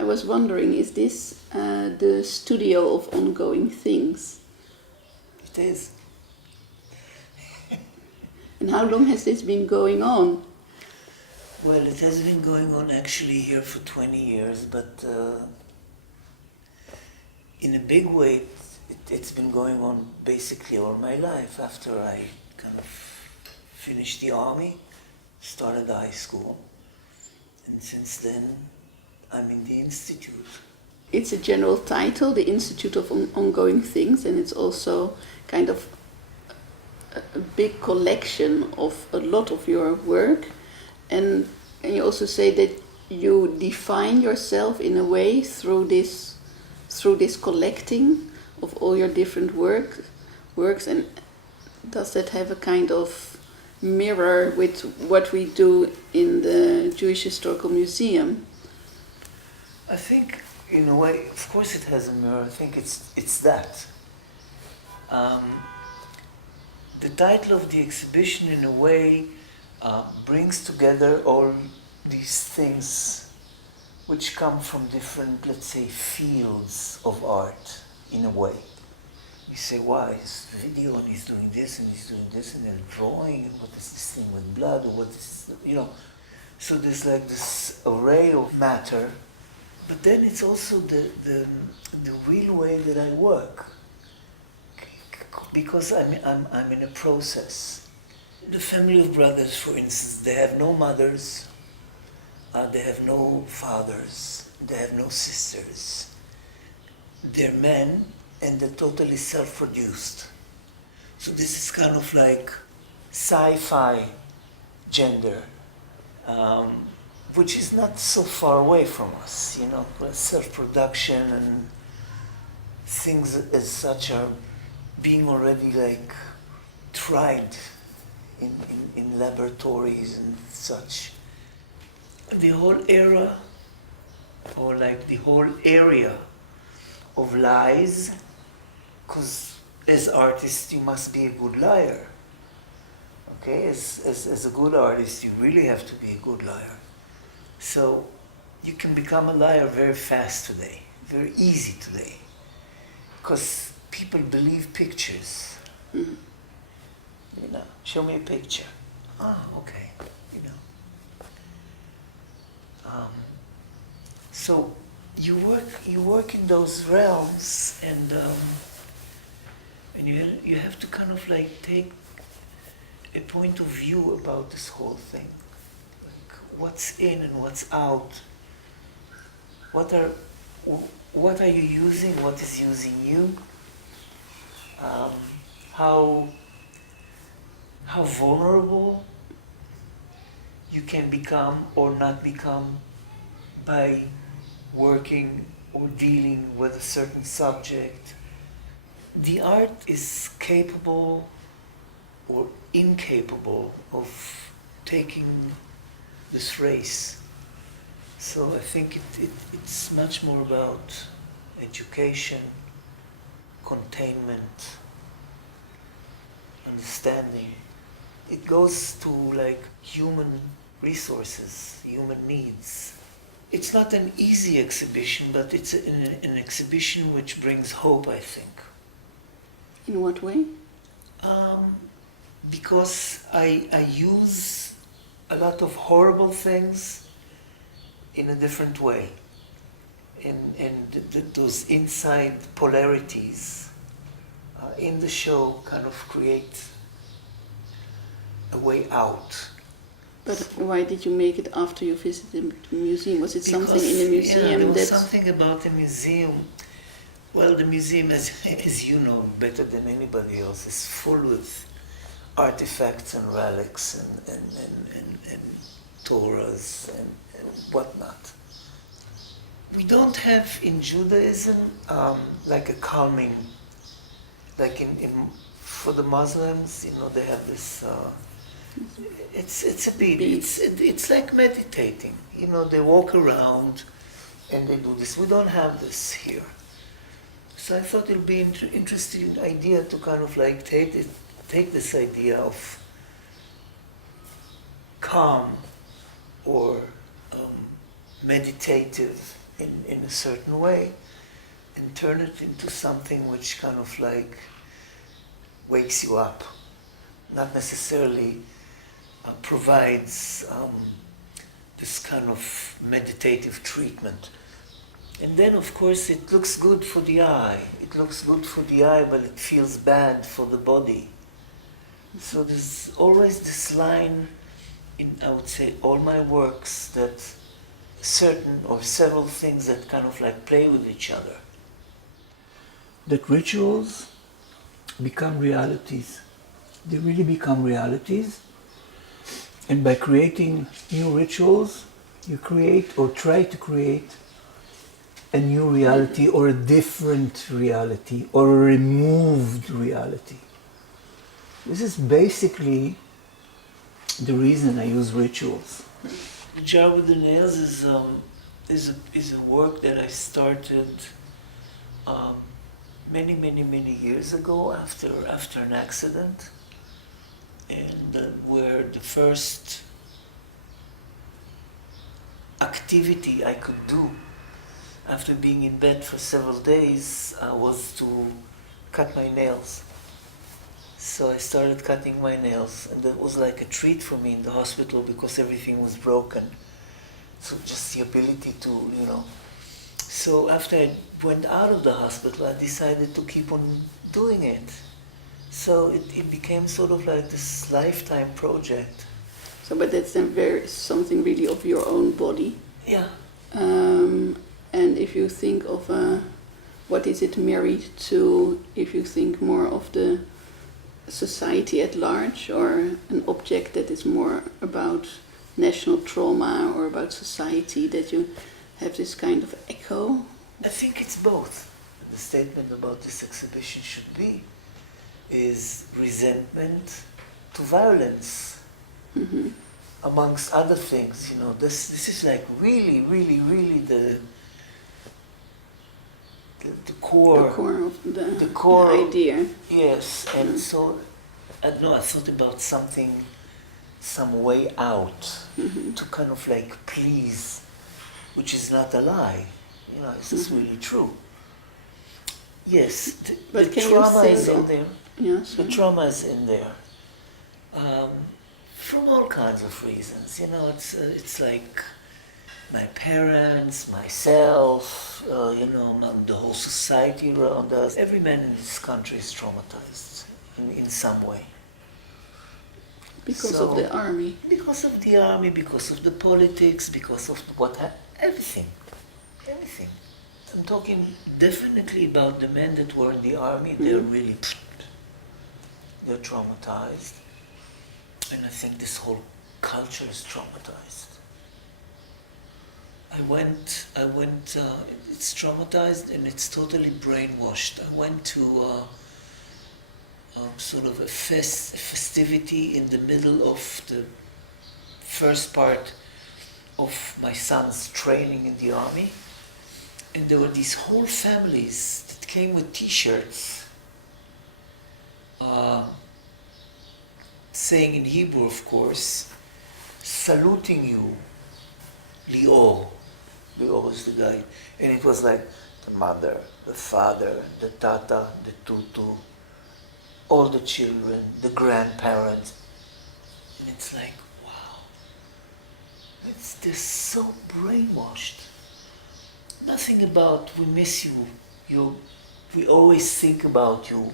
I was wondering, is this the studio of ongoing things? It is. And how long has this been going on? Well, it has been going on actually here for 20 years, but in a big way, it's been going on basically all my life. After I kind of finished the army, started high school, and since then I'm in the institute. It's a general title, the Institute of Ongoing Things, and it's also kind of a big collection of a lot of your work. And you also say that you define yourself in a way through this collecting of all your different works. And does that have a kind of mirror with what we do in the Jewish Historical Museum? I think, in a way, of course it has a mirror. I think it's that. The title of the exhibition, in a way, brings together all these things which come from different, let's say, fields of art, in a way. You say, wow, he's video and he's doing this and he's doing this and then drawing, and what is this thing with blood, or what is, So there's like this array of matter, but then it's also the real way that I work. Because I'm in a process. The family of brothers, for instance, they have no mothers, they have no fathers, they have no sisters. They're men and they're totally self-produced. So this is kind of like sci-fi gender, which is not so far away from us, self-production and things as such are being already like tried in laboratories and such. The whole era, or like the whole area of lies, because as artists you must be a good liar. Okay, as a good artist you really have to be a good liar. So you can become a liar very fast today, very easy today, because people believe pictures. Mm-hmm. Show me a picture. Okay. So you work in those realms, and you have to kind of like take a point of view about this whole thing, like what's in and what's out. What are you using? What is using you? How vulnerable you can become or not become by working or dealing with a certain subject. The art is capable or incapable of taking this race. So I think it's much more about education, containment, understanding. It goes to like human resources, human needs. It's not an easy exhibition, but it's an exhibition which brings hope, I think. In what way? Because I use a lot of horrible things in a different way. And those inside polarities in the show kind of create a way out. But why did you make it after you visited the museum? Was it something in the museum there was something about the museum. Well, the museum, as you know better than anybody else, is full with artifacts and relics and Torahs and whatnot. We don't have in Judaism like a calming, like for the Muslims, they have this. It's a bit. It's like meditating. They walk around and they do this. We don't have this here. So I thought it would be an interesting idea to kind of like take this idea of calm or meditative in a certain way and turn it into something which kind of like wakes you up, not necessarily provides this kind of meditative treatment. And then, of course, it looks good for the eye. It looks good for the eye, but it feels bad for the body. So there's always this line in, I would say, all my works, that certain or several things that kind of like play with each other. That rituals become realities. They really become realities. And by creating new rituals, you create or try to create a new reality or a different reality or a removed reality. This is basically the reason I use rituals. The Jar with the Nails is a work that I started many years ago after an accident, and where the first activity I could do after being in bed for several days was to cut my nails. So I started cutting my nails, and that was like a treat for me in the hospital because everything was broken. So just the ability to, you know. So after I went out of the hospital, I decided to keep on doing it. So it became sort of like this lifetime project. So, but that's then something really of your own body. Yeah. And if you think of what is it married to, if you think more of the society at large, or an object that is more about national trauma or about society, that you have this kind of echo? I think it's both. The statement about this exhibition should be is resentment to violence, amongst other things. You know, this is like really the core. The core of The core the idea. Yes, and so I don't know. I thought about some way out to kind of like please, which is not a lie. You know, this is really true. Yes, But the can you trauma think is in there. Yeah, The trauma is in there, from all kinds of reasons. You know, it's like my parents, myself, you know, the whole society around us. Every man in this country is traumatized in some way. Because of the army. Because of the army, because of the politics, because of everything. I'm talking definitely about the men that were in the army. They're really, they're traumatized. And I think this whole culture is traumatized. I went, it's traumatized and it's totally brainwashed. I went to sort of a festivity in the middle of the first part of my son's training in the army. And there were these whole families that came with T-shirts saying in Hebrew, of course, saluting you, Lior. Lior is the guy. And it was like the mother, the father, the tata, the tutu, all the children, the grandparents. And it's like, wow, they're so brainwashed. Nothing about we miss you, we always think about you.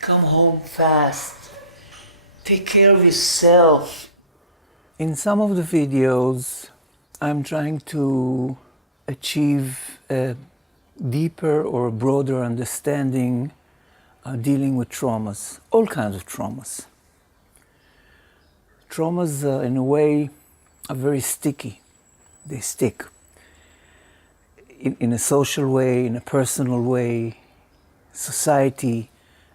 Come home fast. Take care of yourself. In some of the videos, I'm trying to achieve a deeper or broader understanding dealing with traumas, all kinds of traumas. Traumas, in a way, are very sticky. They stick in a social way, in a personal way, society,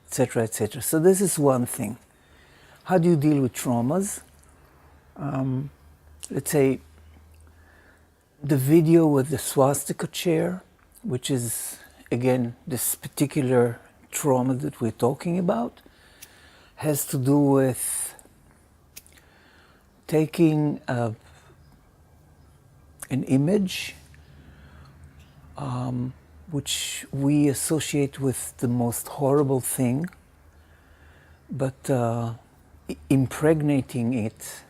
etc., etc. So this is one thing. How do you deal with traumas? Let's say the video with the swastika chair, which is, again, this particular trauma that we're talking about, has to do with taking a an image which we associate with the most horrible thing, but impregnating it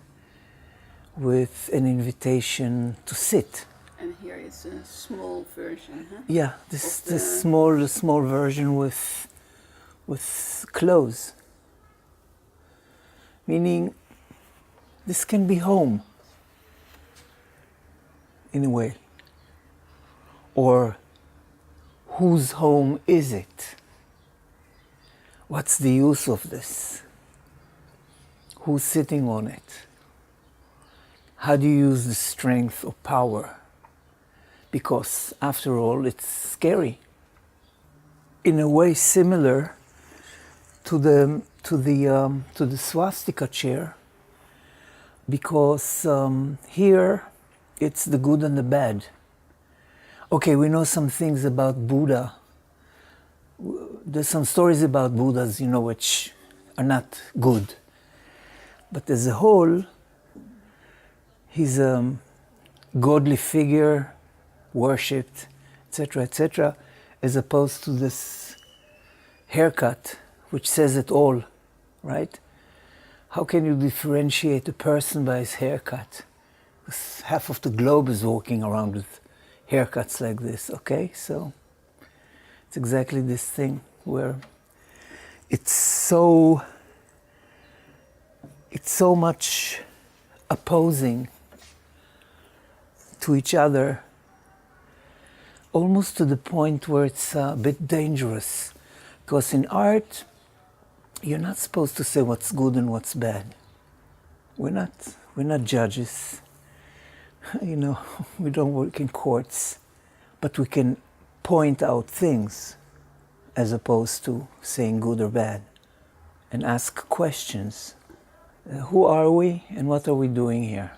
with an invitation to sit. And here is a small version, huh? Yeah, this small version with clothes. Meaning, this can be home, in a way. Or, whose home is it? What's the use of this? Who's sitting on it? How do you use the strength or power? Because, after all, it's scary. In a way similar to the swastika chair, because here it's the good and the bad. Okay, we know some things about Buddha. There's some stories about Buddhas, which are not good. But as a whole, he's a godly figure, worshipped, etc., as opposed to this haircut, which says it all, right? How can you differentiate a person by his haircut? Because half of the globe is walking around with haircuts like this, okay? So it's exactly this thing where it's so much opposing to each other, almost to the point where it's a bit dangerous. Because in art, you're not supposed to say what's good and what's bad. We're not judges. We don't work in courts, but we can point out things as opposed to saying good or bad, and ask questions. Who are we and what are we doing here?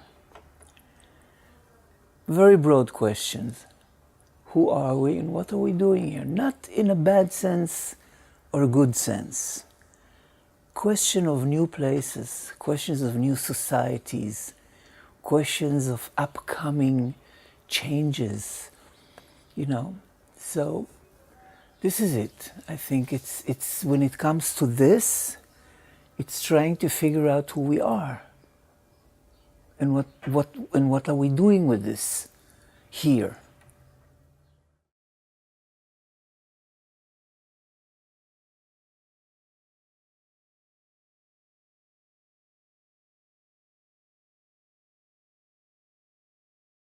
Very broad questions. Who are we and what are we doing here? Not in a bad sense or a good sense. Question of new places, questions of new societies, questions of upcoming changes, So this is it. I think it's when it comes to this, it's trying to figure out who we are. And what are we doing with this here?